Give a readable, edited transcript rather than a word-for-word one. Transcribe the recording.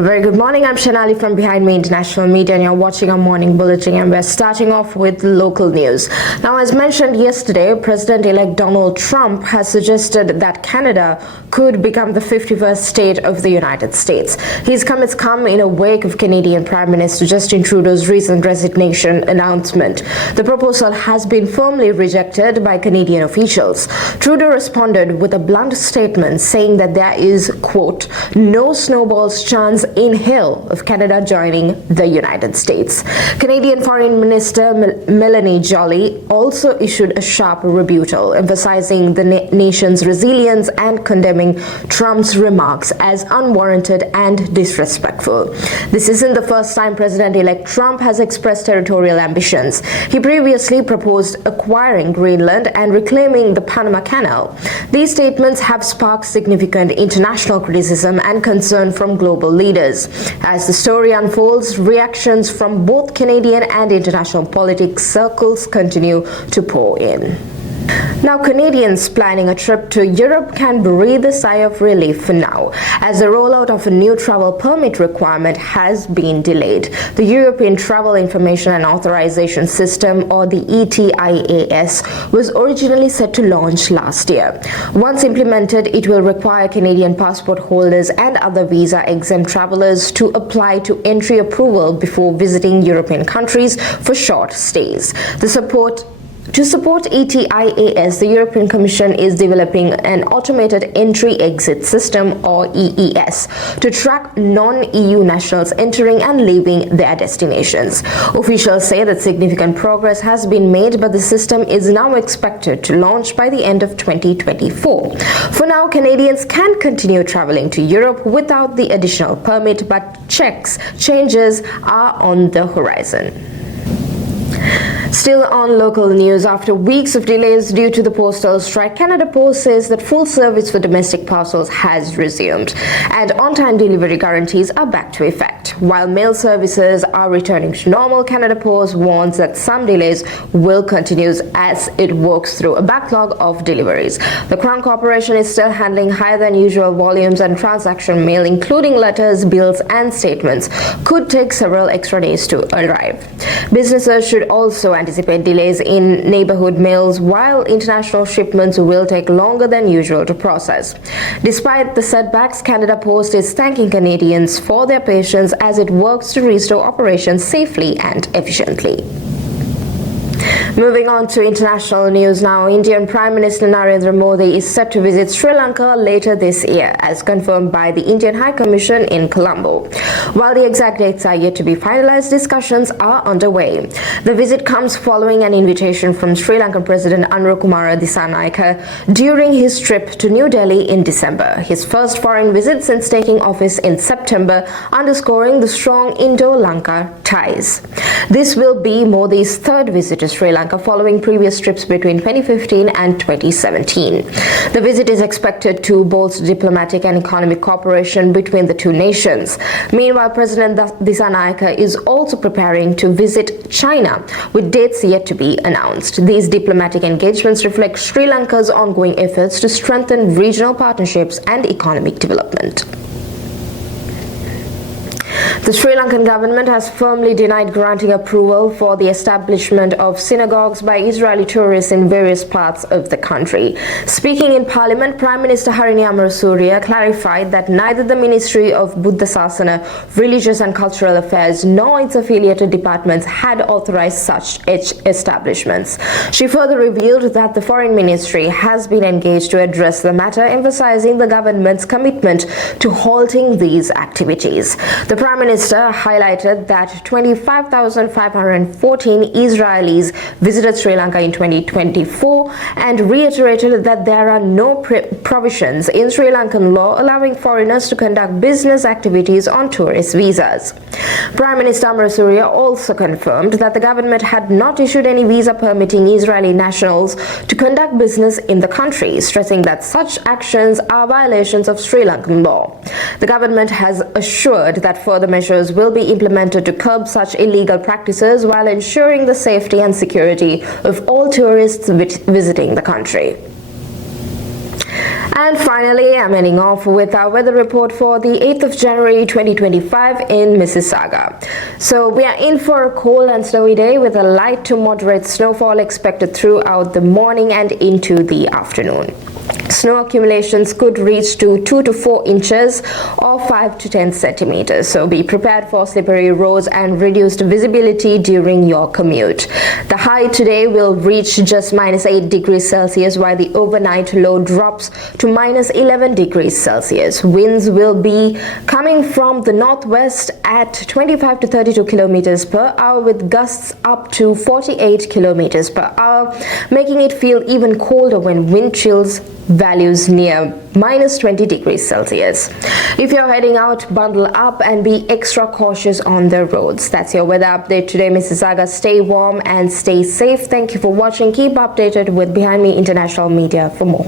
A very good morning. I'm Shanali from Behind Me International Media and you're watching our morning bulletin, and we're starting off with local news. Now, as mentioned yesterday, President-elect Donald Trump has suggested that Canada could become the 51st state of the United States. His comments come in a wake of Canadian Prime Minister Justin Trudeau's recent resignation announcement. The proposal has been firmly rejected by Canadian officials. Trudeau responded with a blunt statement saying that there is, quote, no snowball's chance in hell of Canada joining the United States. Canadian Foreign Minister Melanie Joly also issued a sharp rebuttal, emphasizing the nation's resilience and condemning Trump's remarks as unwarranted and disrespectful. This isn't the first time President-elect Trump has expressed territorial ambitions. He previously proposed acquiring Greenland and reclaiming the Panama Canal. These statements have sparked significant international criticism and concern from global leaders. As the story unfolds, reactions from both Canadian and international politics circles continue to pour in. Now, Canadians planning a trip to Europe can breathe a sigh of relief for now, as the rollout of a new travel permit requirement has been delayed. The European Travel Information and Authorization System, or the ETIAS, was originally set to launch last year. Once implemented, it will require Canadian passport holders and other visa-exempt travelers to apply to entry approval before visiting European countries for short stays. To support ETIAS, the European Commission is developing an automated entry-exit system, or EES, to track non-EU nationals entering and leaving their destinations. Officials say that significant progress has been made, but the system is now expected to launch by the end of 2024. For now, Canadians can continue traveling to Europe without the additional permit, but changes are on the horizon. Still on local news, after weeks of delays due to the postal strike, Canada Post says that full service for domestic parcels has resumed and on-time delivery guarantees are back to effect. While mail services are returning to normal, Canada Post warns that some delays will continue as it works through a backlog of deliveries. The Crown Corporation is still handling higher than usual volumes, and transaction mail, including letters, bills and statements, could take several extra days to arrive. Businesses should also anticipate delays in neighborhood mails, while international shipments will take longer than usual to process. Despite the setbacks, Canada Post is thanking Canadians for their patience as it works to restore operations safely and efficiently. Moving on to international news now, Indian Prime Minister Narendra Modi is set to visit Sri Lanka later this year, as confirmed by the Indian High Commission in Colombo. While the exact dates are yet to be finalized, discussions are underway. The visit comes following an invitation from Sri Lankan President Anurukumara Dissanayake during his trip to New Delhi in December, his first foreign visit since taking office in September, underscoring the strong Indo-Lanka ties. This will be Modi's third visit to Sri Lanka, following previous trips between 2015 and 2017. The visit is expected to bolster diplomatic and economic cooperation between the two nations. Meanwhile, President Dissanayake is also preparing to visit China, with dates yet to be announced. These diplomatic engagements reflect Sri Lanka's ongoing efforts to strengthen regional partnerships and economic development. The Sri Lankan government has firmly denied granting approval for the establishment of synagogues by Israeli tourists in various parts of the country. Speaking in Parliament, Prime Minister Harini Amarasuriya clarified that neither the Ministry of Buddha Sasana, Religious and Cultural Affairs, nor its affiliated departments had authorized such establishments. She further revealed that the Foreign Ministry has been engaged to address the matter, emphasizing the government's commitment to halting these activities. The Prime Minister highlighted that 25,514 Israelis visited Sri Lanka in 2024 and reiterated that there are no provisions in Sri Lankan law allowing foreigners to conduct business activities on tourist visas. Prime Minister Amarasuriya also confirmed that the government had not issued any visa permitting Israeli nationals to conduct business in the country, stressing that such actions are violations of Sri Lankan law. The government has assured that further measures will be implemented to curb such illegal practices while ensuring the safety and security of all tourists visiting the country. And finally, I'm ending off with our weather report for the 8th of January 2025 in Mississauga. So we are in for a cold and snowy day with a light to moderate snowfall expected throughout the morning and into the afternoon. Snow accumulations could reach to 2 to 4 inches or 5 to 10 centimeters. So be prepared for slippery roads and reduced visibility during your commute. The high today will reach just -8 degrees Celsius, while the overnight low drops to -11 degrees Celsius. Winds will be coming from the northwest at 25 to 32 kilometers per hour, with gusts up to 48 kilometers per hour, making it feel even colder when wind chills values near -20 degrees Celsius. If you're heading out, bundle up and be extra cautious on the roads. That's your weather update today, Mississauga. Stay warm and stay safe. Thank you for watching. Keep updated with Behind Me International Media for more.